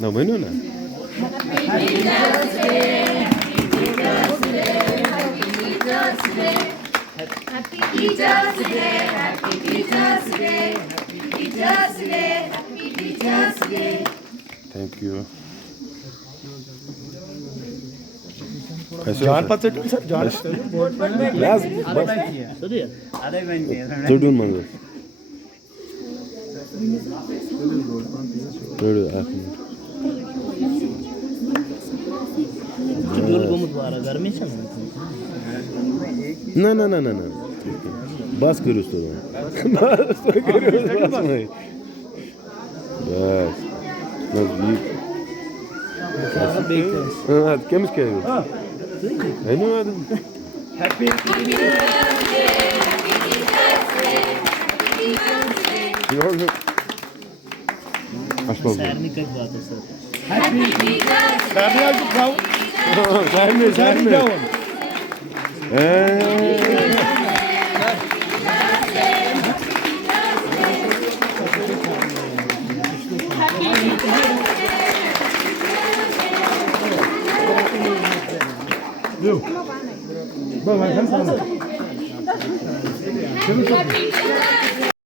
ना भन्नु न Happy Teachers Day, Happy Teachers Day, Happy Teachers Day, Happy Teachers Day. Thank you జాన్ పచ్చడి సార్ జాన్ जोडून मागो जोडू ना ना ना ना ना बस करू तो बस करू बस नहीं बस كم اسكال هنو هذا హ్యాపీ يقول أشبه सैरनी का बात है सर సార్ని ఆల్సో ప్రౌ سامي సార్ని down Bom, mas vamos lá.